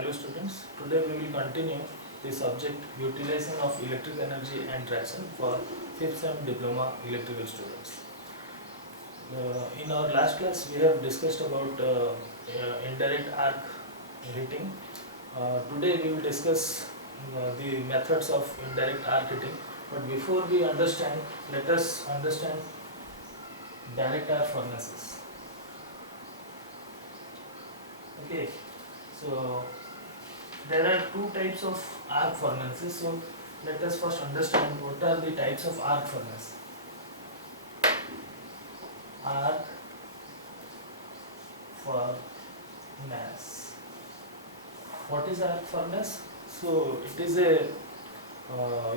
Hello students, today we will continue the subject utilization of electric energy and traction for 5th sem diploma electrical students. In our last class we have discussed about indirect arc heating. Today we will discuss the methods of indirect arc heating, but before we understand, let us understand direct arc furnaces. Okay, so there are two types of arc furnaces. So let us first understand what are the types of arc furnace. Arc furnace. What is arc furnace? So it is a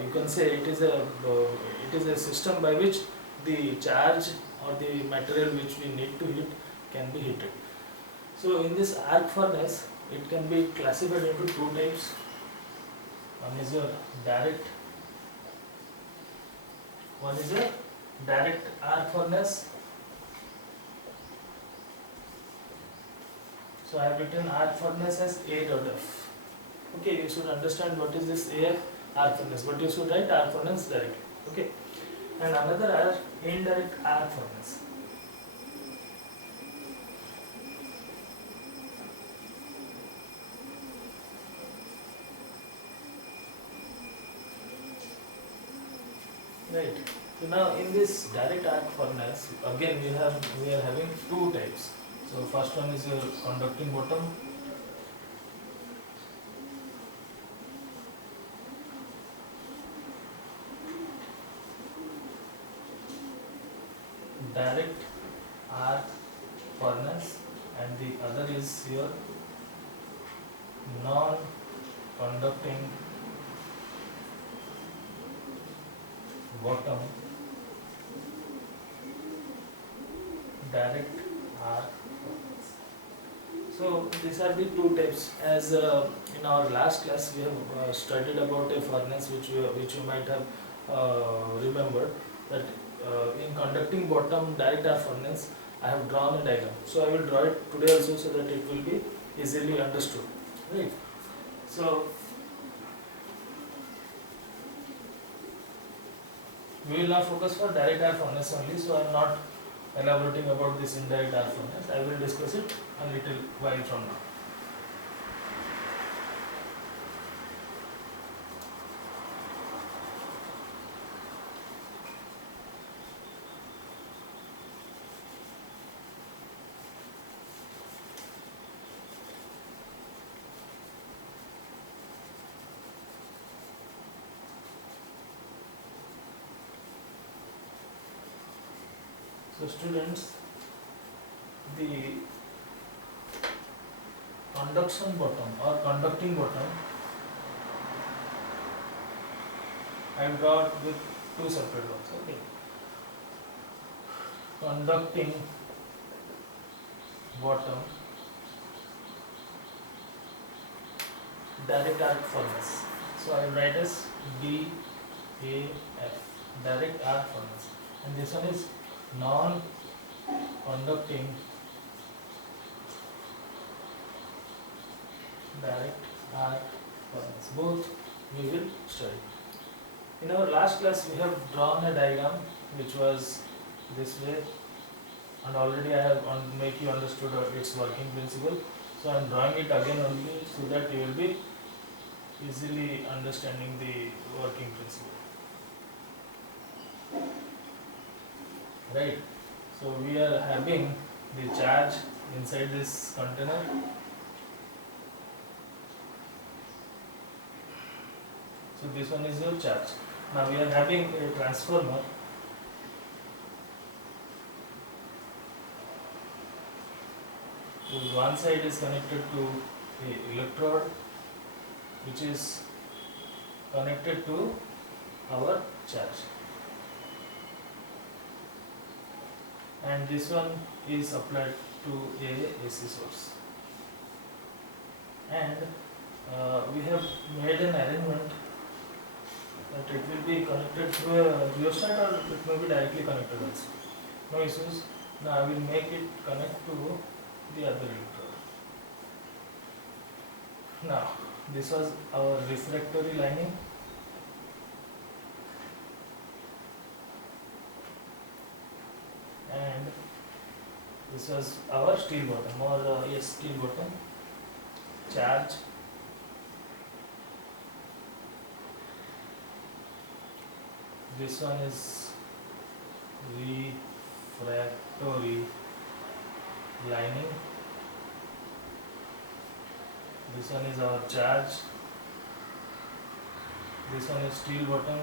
you can say it is a system by which the charge or the material which we need to heat can be heated. So in this arc furnace, it can be classified into two types. One is your direct arc furnace. So I have written arc furnace as A.F. Okay, you should understand what is this AF arc furnace, but you should write arc furnace directly. Okay, and another are indirect arc furnace. Right. So now in this direct arc furnace, again we are having two types. So first one is your conducting bottom. Direct arc furnace, and the other is your non-conducting bottom direct arc furnace. So these are the two types. As in our last class we have studied about a furnace which you might have remembered, that in conducting bottom direct arc furnace I have drawn a diagram. So I will draw it today also so that it will be easily understood. Right. So we will now focus for direct arc furnace only, so I am not elaborating about this indirect arc furnace. I will discuss it a little while from now. So students, the conduction bottom or conducting bottom I have got with two separate ones. Okay. Conducting bottom direct arc furnace. So I will write as DAF, direct arc furnace, and this one is non-conducting direct arc furnace. Both we will study. In our last class we have drawn a diagram which was this way, and already I have make you understood its working principle. So I am drawing it again only so that you will be easily understanding the working principle. Right. So we are having the charge inside this container. So this one is your charge. Now we are having a transformer. So one side is connected to the electrode, which is connected to our charge, and this one is applied to a AC source, and we have made an arrangement that it will be connected through a rheostat or it may be directly connected also. No issues. Now I will make it connect to the other electrode. Now, this was our refractory lining, and this was our steel bottom, or yes, steel bottom. Charge, this one is refractory lining, this one is our charge, this one is steel bottom,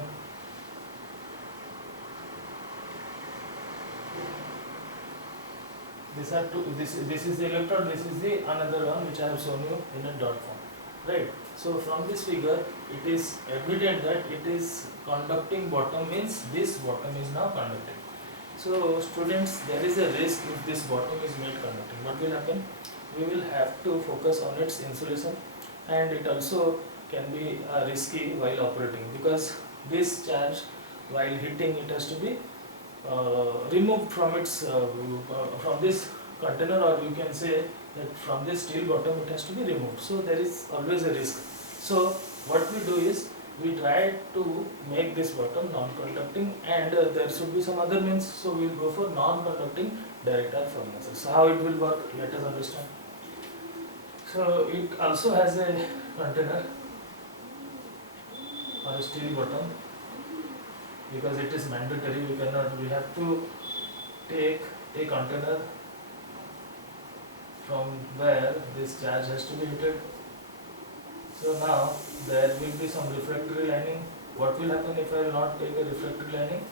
these are two. This is the electrode, this is the another one which I have shown you in a dot form, right? So from this figure it is evident that it is conducting bottom, means this bottom is now conducting. So students, there is a risk if this bottom is made conducting. What will happen? We will have to focus on its insulation, and it also can be risky while operating, because this charge while hitting it has to be removed from its from this container, or you can say that from this steel bottom it has to be removed. So there is always a risk. So what we do is we try to make this bottom non-conducting, and there should be some other means. So we will go for non-conducting direct arc furnaces. So how it will work? Let us understand. So it also has a container or a steel bottom, because it is mandatory. We have to take a container from where this charge has to be heated. So now there will be some refractory lining. What will happen if I will not take a refractory lining?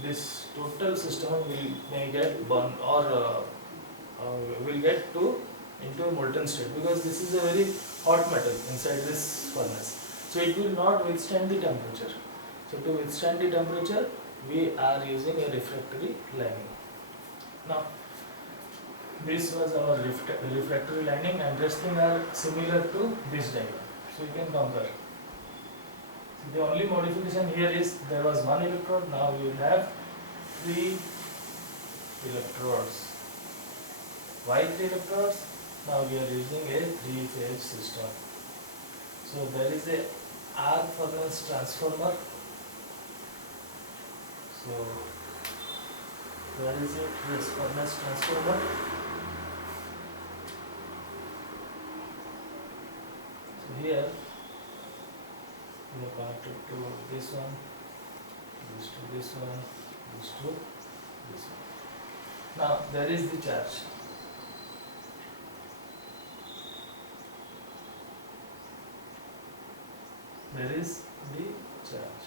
This total system may get burned, or will get into a molten state, because this is a very hot metal inside this furnace. So it will not withstand the temperature. So to withstand the temperature, we are using a refractory lining. Now, this was our refractory lining, and this thing are similar to this diagram. So you can compare. So the only modification here is there was one electrode, now we will have 3 electrodes. Why 3 electrodes? Now we are using a 3-phase system. So there is a arc furnace transformer. So where is it? This furnace transformer. So here we are connected to this one, this to this one, this to this one. Now there is the charge. There is the charge.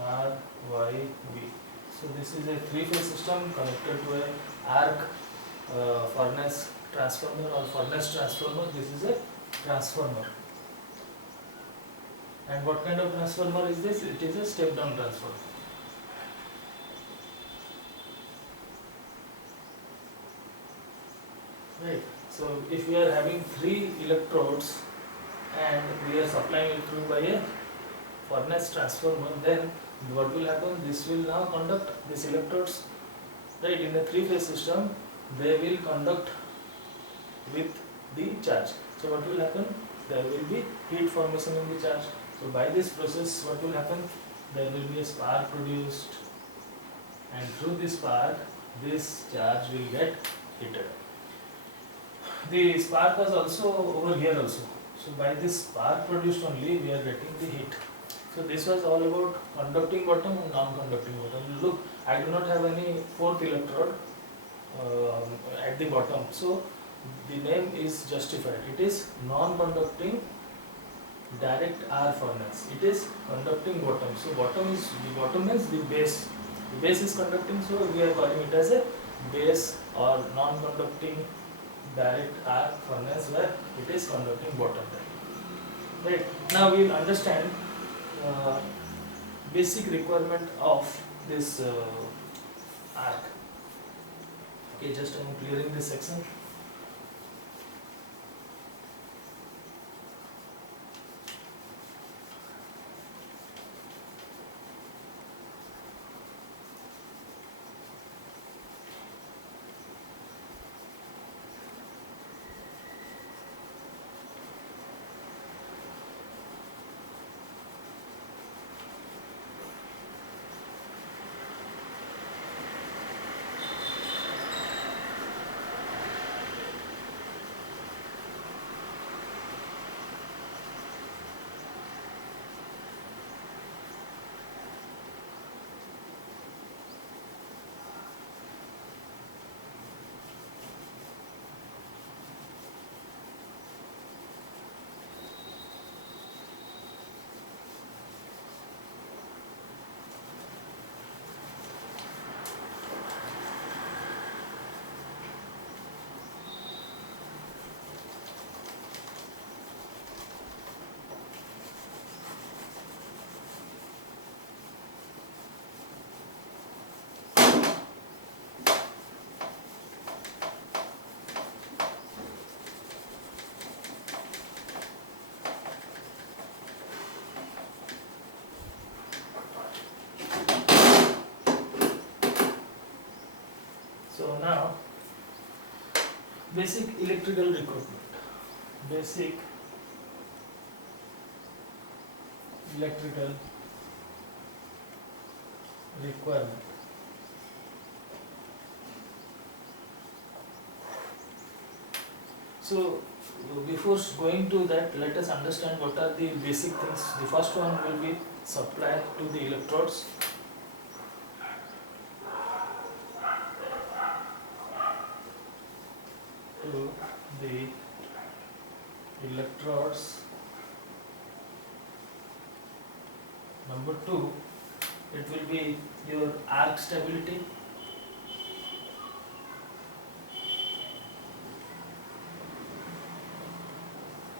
R, Y, V. So this is a 3-phase system connected to a arc furnace transformer or furnace transformer. This is a transformer. And what kind of transformer is this? It is a step-down transformer. Right. So if we are having 3 electrodes and we are supplying it through by a furnace transformer, then what will happen? This will now conduct these electrodes. Right, in a 3-phase system, they will conduct with the charge. So what will happen? There will be heat formation in the charge. So by this process, what will happen? There will be a spark produced, and through this spark, this charge will get heated. The spark was also over here also. So by this spark produced only, we are getting the heat. So this was all about conducting bottom and non-conducting bottom. Look, I do not have any 4th electrode at the bottom. So the name is justified. It is non-conducting direct arc furnace. It is conducting bottom. So bottom means the base. The base is conducting, so we are calling it as a base or non-conducting direct arc furnace, where it is conducting bottom. Right. Now we will understand basic requirement of this arc. Okay, just I am clearing this section. So now, basic electrical recruitment. Basic electrical requirement. So before going to that, let us understand what are the basic things. The first one will be supply to the electrodes. To the electrodes. Number two, it will be your arc stability.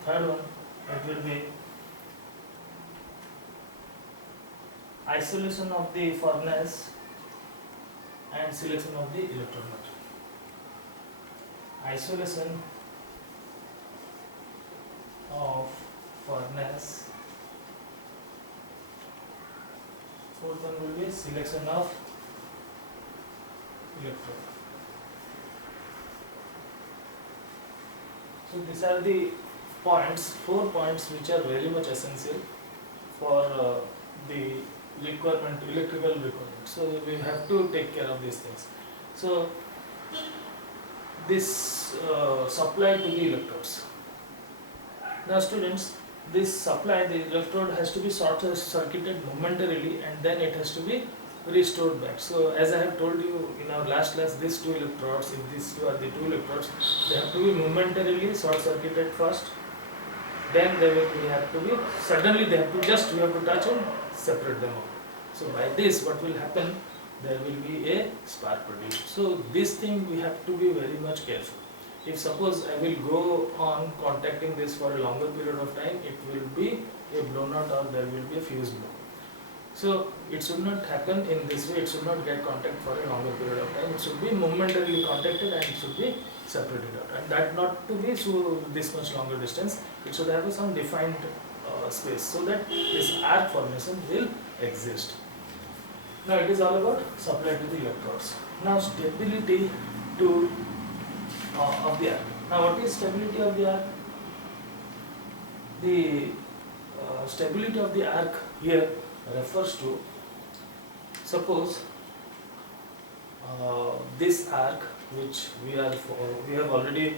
Third one, it will be isolation of the furnace and selection of the electrode material. Isolation of furnace. Fourth one will be selection of electrode. So these are the points, 4 points which are very much essential for the requirement, electrical requirement. So we have to take care of these things. So this supply to the electrodes. Now students, this supply, the electrode has to be short circuited momentarily and then it has to be restored back. So as I have told you in our last class, these two electrodes, if these two are the two electrodes, they have to be momentarily short circuited first, then they will have to be, suddenly they have to just, we have to touch and separate them out. So by this what will happen, there will be a spark produced. So this thing we have to be very much careful. If suppose I will go on contacting this for a longer period of time, it will be a blown out or there will be a fuse blow. So it should not happen in this way, it should not get contact for a longer period of time, it should be momentarily contacted and it should be separated out. And that not to be so this much longer distance, it should have some defined space so that this arc formation will exist. Now it is all about supply to the electrodes. Now stability to of the arc. Now what is stability of the arc? The stability of the arc here refers to, suppose this arc which we have already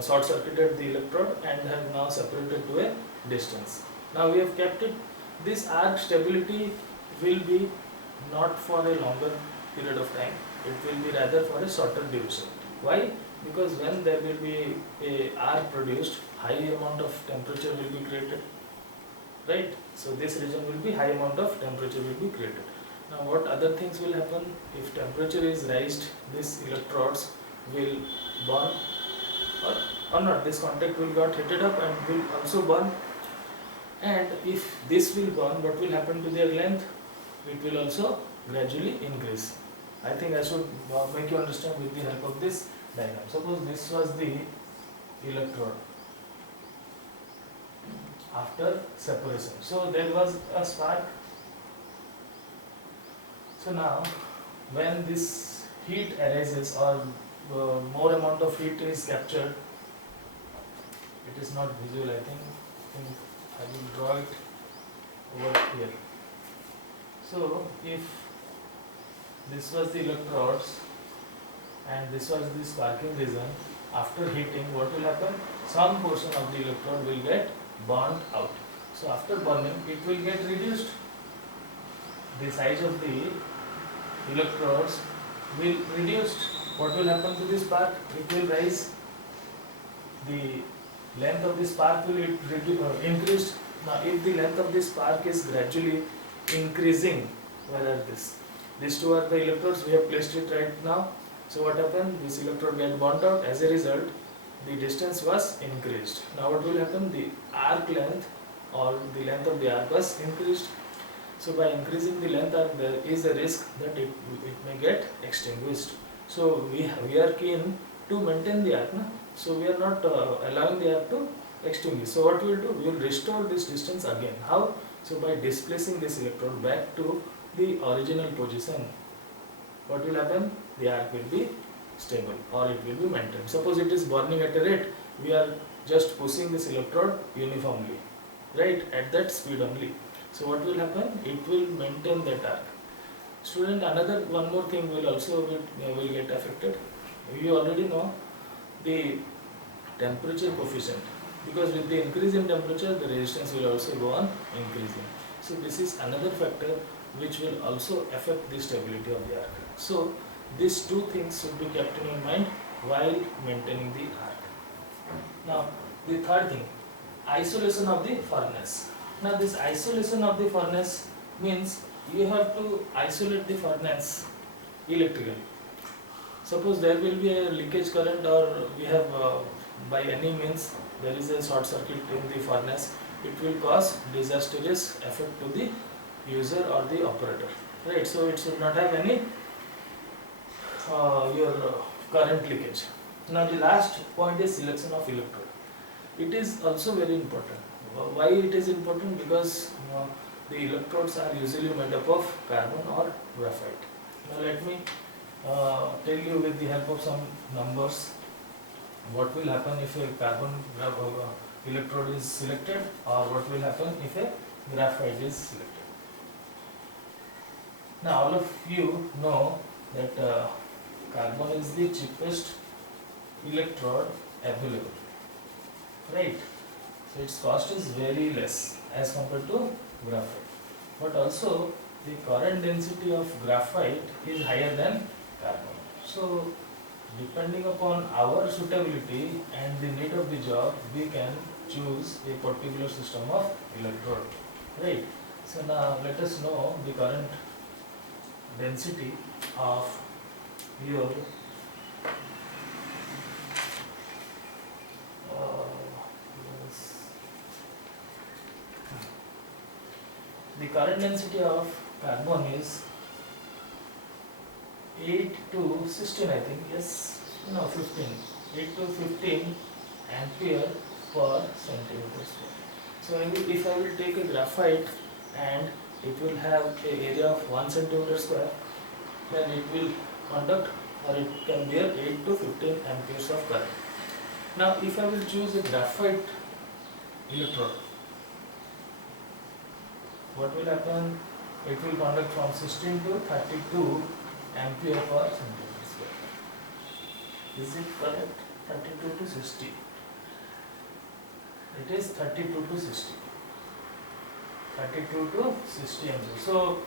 short circuited the electrode and have now separated to a distance. Now we have kept it, this arc stability will be not for a longer period of time, it will be rather for a shorter duration. Why? Because when there will be a arc produced, high amount of temperature will be created, right? So this region will be high amount of temperature will be created. Now what other things will happen? If temperature is raised, these electrodes will burn or not, this contact will got heated up and will also burn. And if this will burn, what will happen to their length? It will also gradually increase. I think I should make you understand with the help of this diagram. Suppose this was the electrode after separation. So there was a spark. So now when this heat arises or more amount of heat is captured, it is not visual, I think I will draw it over here. So if this was the electrodes and this was the sparking region, after heating what will happen? Some portion of the electrode will get burnt out. So after burning it will get reduced. The size of the electrodes will reduced. What will happen to this spark? It will rise. The length of the spark will increase. Now if the length of the spark is gradually increasing, where are this? These two are the electrodes, we have placed it right now. So what happened? This electrode get burnt out, as a result the distance was increased. Now what will happen? The arc length or the length of the arc was increased. So by increasing the length arc, there is a risk that it may get extinguished. So we are keen to maintain the arc, na? So we are not allowing the arc to extinguish. So what we will do? We will restore this distance again. How? So by displacing this electrode back to the original position. What will happen? The arc will be stable or it will be maintained. Suppose it is burning at a rate, we are just pushing this electrode uniformly, right, at that speed only. So what will happen? It will maintain that arc. Student, another one more thing will also will get affected. You already know the temperature coefficient, because with the increase in temperature the resistance will also go on increasing. So this is another factor which will also affect the stability of the arc. So these two things should be kept in your mind while maintaining the arc. Now the third thing, isolation of the furnace. Now this isolation of the furnace means you have to isolate the furnace electrically. Suppose there will be a leakage current, or we have by any means there is a short circuit in the furnace, it will cause disastrous effect to the user or the operator, right? So it should not have any your current leakage. Now the last point is selection of electrode. It is also very important. Why it is important? Because the electrodes are usually made up of carbon or graphite. Now let me tell you with the help of some numbers what will happen if a carbon electrode is selected, or what will happen if a graphite is selected. Now all of you know that carbon is the cheapest electrode available, right? So its cost is very less as compared to graphite. But also the current density of graphite is higher than carbon. So depending upon our suitability and the need of the job, we can choose a particular system of electrode, right? So now let us know the current density of your yes. The current density of carbon is 8 to 16, I think, yes, no, 15, 8 to 15 ampere per centimeter square. So if I will take a graphite and it will have an area of 1 centimeter square, then it will conduct, or it can bear 8 to 15 amperes of current. Now if I will choose a graphite electrode, what will happen? It will conduct from 16 to 32 ampere per centimeter square. Is it correct? 32 to 60. It is 32 to 60. 32 to 60 ampere. So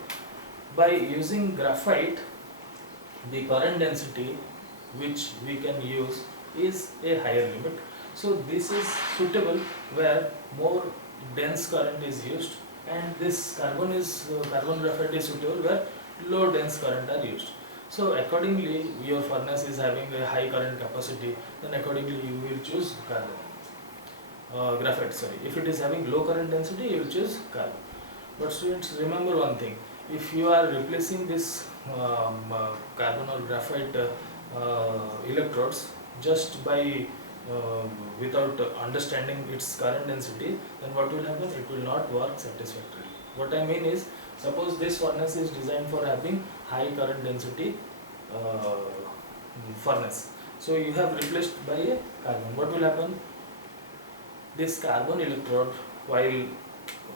by using graphite, the current density which we can use is a higher limit. So this is suitable where more dense current is used, and this carbon graphite is suitable where low dense current are used. So accordingly, your furnace is having a high current capacity, then accordingly you will choose graphite. Sorry, if it is having low current density, you will choose carbon. But students, remember one thing: if you are replacing this carbon or graphite electrodes just by without understanding its current density, then what will happen? It will not work satisfactorily. What I mean is, suppose this furnace is designed for having high current density furnace. So you have replaced by a carbon. What will happen? This carbon electrode, while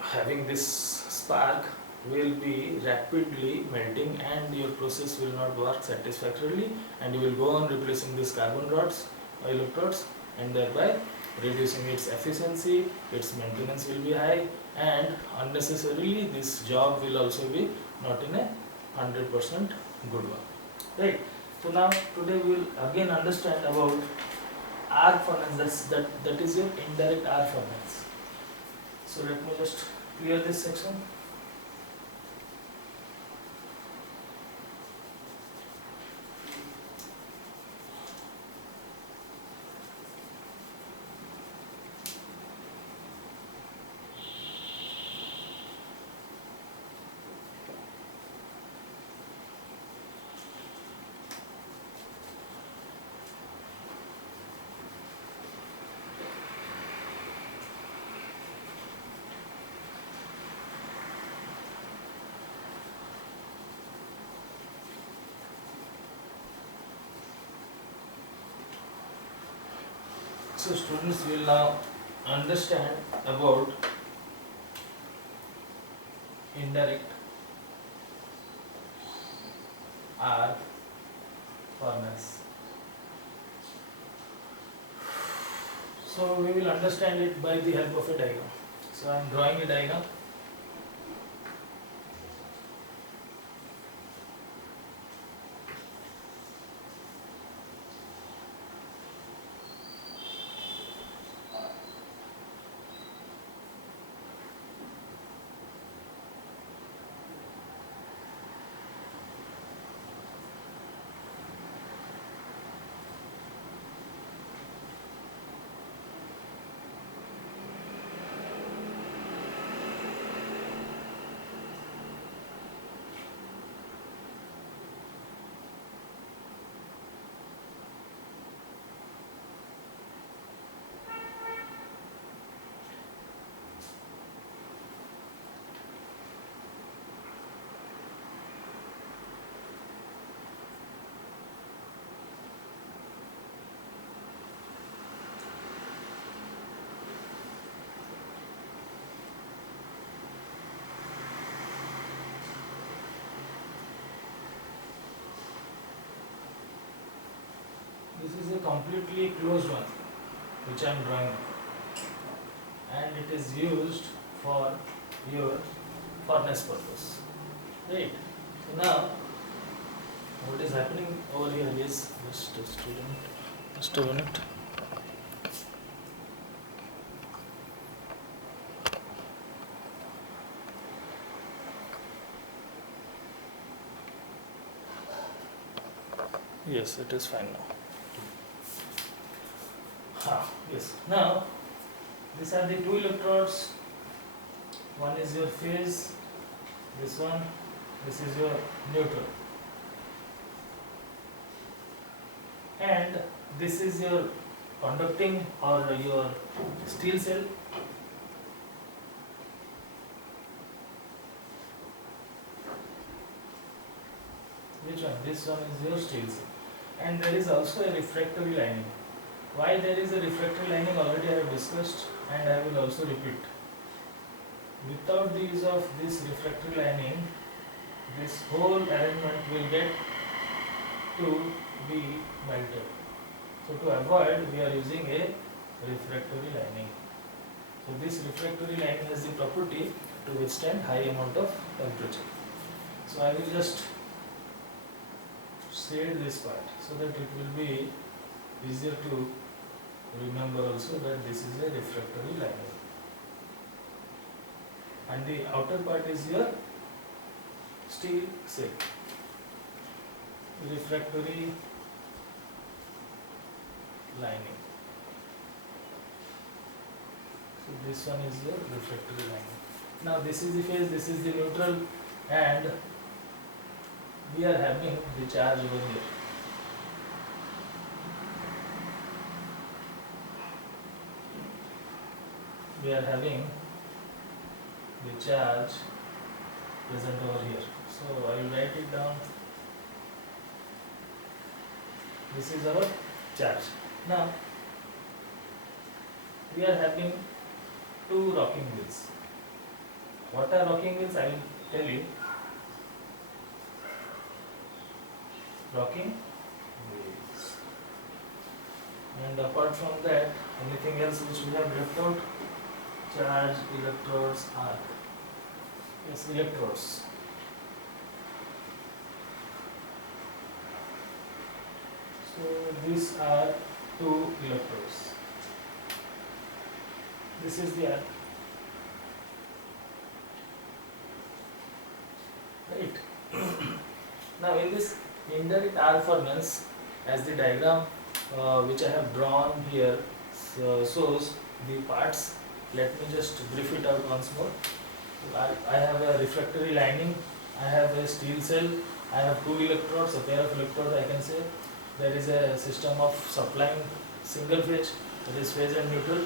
having this spark, will be rapidly melting, and your process will not work satisfactorily, and you will go on replacing these carbon electrodes, and thereby reducing its efficiency, its maintenance will be high, and unnecessarily this job will also be not in a 100% good one, right? So now today we will again understand about arc furnace. That is your indirect arc furnace. So let me just clear this section. So students will now understand about indirect arc furnace. So we will understand it by the help of a diagram. So I am drawing a diagram. This is a completely closed one which I am drawing, and it is used for your furnace purpose. Right. So now what is happening over here is just a minute. Yes, it is fine now. Yes. Now these are the two electrodes. One is your phase, this is your neutral, and this is your conducting or your steel cell. Which one? This one is your steel cell, and there is also a refractory lining. Why there is a refractory lining already I have discussed, and I will also repeat. Without the use of this refractory lining, this whole arrangement will get to be melted. So to avoid, we are using a refractory lining. So this refractory lining has the property to withstand high amount of temperature. So I will just shade this part so that it will be easier to remember also that this is a refractory lining. And the outer part is your steel cell. Refractory lining. So this one is your refractory lining. Now this is the phase, this is the neutral, and we are having the charge over here. We are having the charge present over here. So I will write it down. This is our charge. Now we are having two rocking wheels. What are rocking wheels? I will tell you. Rocking wheels. And apart from that, anything else which we have left out? Charge, electrodes, arc. Yes, electrodes. So these are two electrodes. This is the arc. Right. Now in this indirect arc furnace, as the diagram which I have drawn here shows the parts. Let me just brief it out once more. I have a refractory lining, I have a steel cell, I have two electrodes, a pair of electrodes I can say. There is a system of supplying single phase, that is phase and neutral.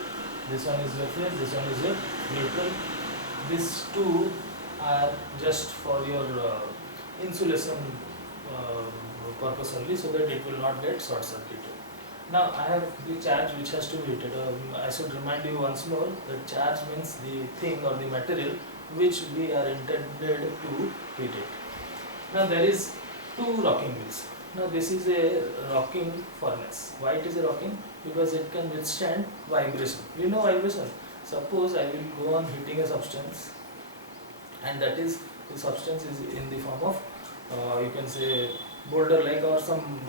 This one is your phase, this one is your neutral. These two are just for your insulation purpose only, so that it will not get short circuited. Now I have the charge which has to be heated. I should remind you once more that charge means the thing or the material which we are intended to heat it. Now there is two rocking wheels. Now this is a rocking furnace. Why it is a rocking? Because it can withstand vibration. We know vibration. Suppose I will go on heating a substance, and that is the substance is in the form of you can say boulder like or some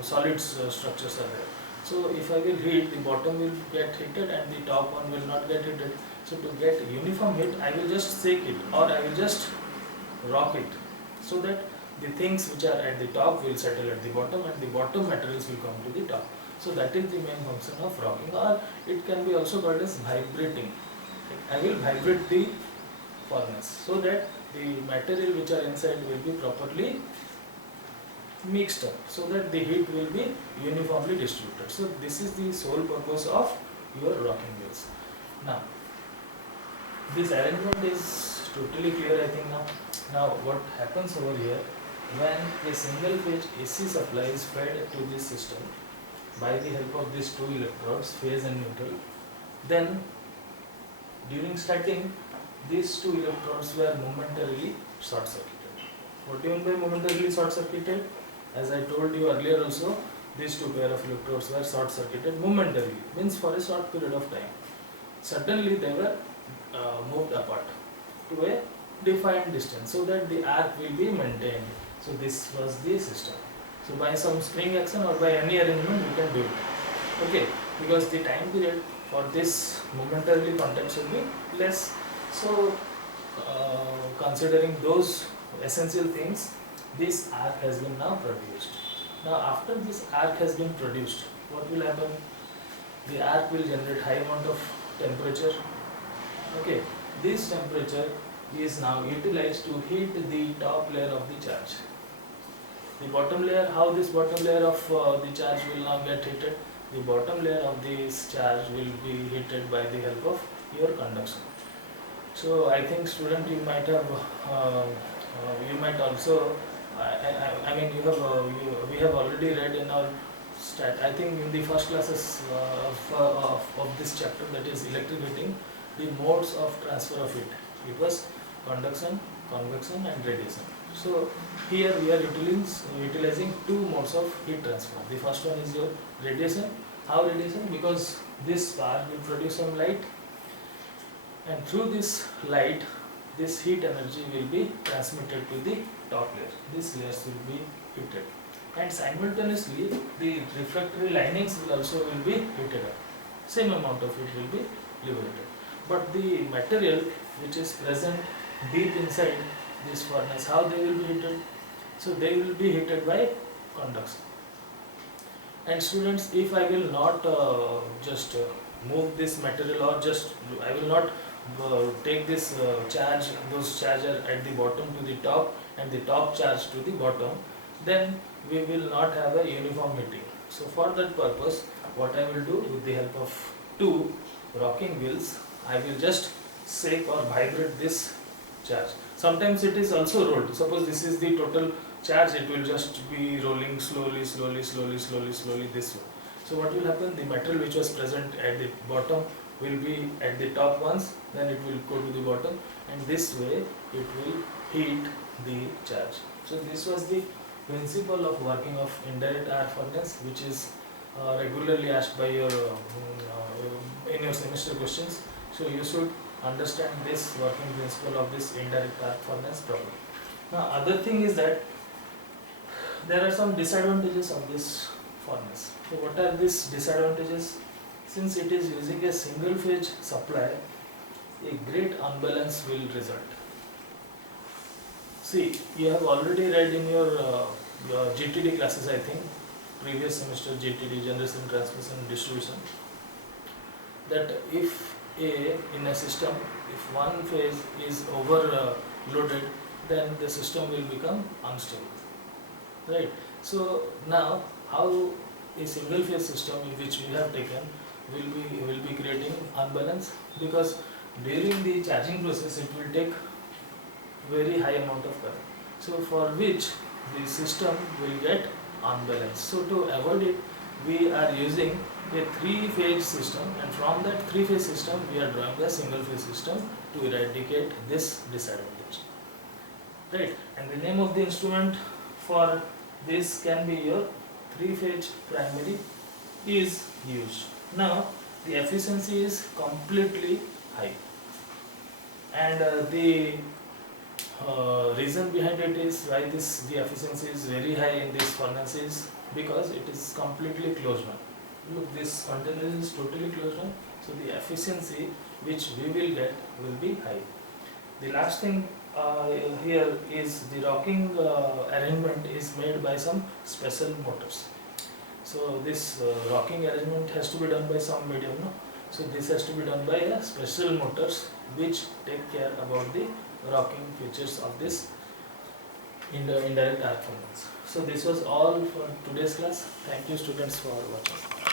solids structures are there. So if I will heat, the bottom will get heated and the top one will not get heated. So to get uniform heat, I will just shake it or I will just rock it, so that the things which are at the top will settle at the bottom and the bottom materials will come to the top. So that is the main function of rocking, or it can be also called as vibrating. I will vibrate the furnace so that the material which are inside will be properly mixed up, so that the heat will be uniformly distributed. So this is the sole purpose of your rocking wheels. Now this arrangement is totally clear, I think now. Now what happens over here, when a single phase AC supply is fed to this system by the help of these two electrodes, phase and neutral, then during starting these two electrodes were momentarily short circuited. What do you mean by momentarily short circuited? As I told you earlier also, these two pair of electrodes were short circuited momentarily, means for a short period of time. Suddenly they were moved apart to a defined distance so that the arc will be maintained. So this was the system. So by some spring action or by any arrangement we can do it. Okay, because the time period for this momentarily contact should be less. So considering those essential things, this arc has been now produced. Now after this arc has been produced, what will happen? The arc will generate high amount of temperature. Okay, this temperature is now utilized to heat the top layer of the charge. The bottom layer, how this bottom layer of the charge will now get heated? The bottom layer of this charge will be heated by the help of your conduction. So I think student, you might have, you might also, I mean we have already read in our I think in the first classes of this chapter, that is electric heating, the modes of transfer of heat. It was conduction, convection and radiation. So here we are utilizing two modes of heat transfer. The first one is your radiation. How radiation? Because this part will produce some light, and through this light, this heat energy will be transmitted to the top layer. These layers will be heated, and simultaneously the refractory linings will also be heated up. Same amount of heat will be liberated. But the material which is present deep inside this furnace, how they will be heated? So they will be heated by conduction. And students, if I will not just move this material, or just I will not take this charge, those charger at the bottom to the top and the top charge to the bottom, then we will not have a uniform heating. So for that purpose, what I will do, with the help of two rocking wheels, I will just shake or vibrate this charge. Sometimes it is also rolled. Suppose this is the total charge, it will just be rolling slowly this way. So what will happen? The metal which was present at the bottom will be at the top once, then it will go to the bottom, and this way it will heat the charge. So this was the principle of working of indirect arc furnace, which is regularly asked by your in your semester questions. So you should understand this working principle of this indirect arc furnace properly. Now other thing is that there are some disadvantages of this furnace. So what are these disadvantages? Since it is using a single phase supply, a great unbalance will result. See, you have already read in your GTD classes, I think, previous semester GTD, generation, transmission, distribution, that if in a system, if one phase is overloaded, then the system will become unstable, right? So now, how a single phase system in which we have taken will be creating unbalance, because during the charging process it will take very high amount of current, so for which the system will get unbalanced. So to avoid it, we are using a three-phase system, and from that three-phase system we are drawing a single-phase system to eradicate this disadvantage. Right, and the name of the instrument for this can be your three-phase primary is used. Now the efficiency is completely high, and the reason behind it is why the efficiency is very high in this furnace is because it is completely closed one. Look, this container is totally closed one, so the efficiency which we will get will be high. The last thing here is the rocking arrangement is made by some special motors. So this rocking arrangement has to be done by some medium, no? So this has to be done by a special motors which take care about the rocking features of this indirect arc furnace. So this was all for today's class. Thank you students for watching.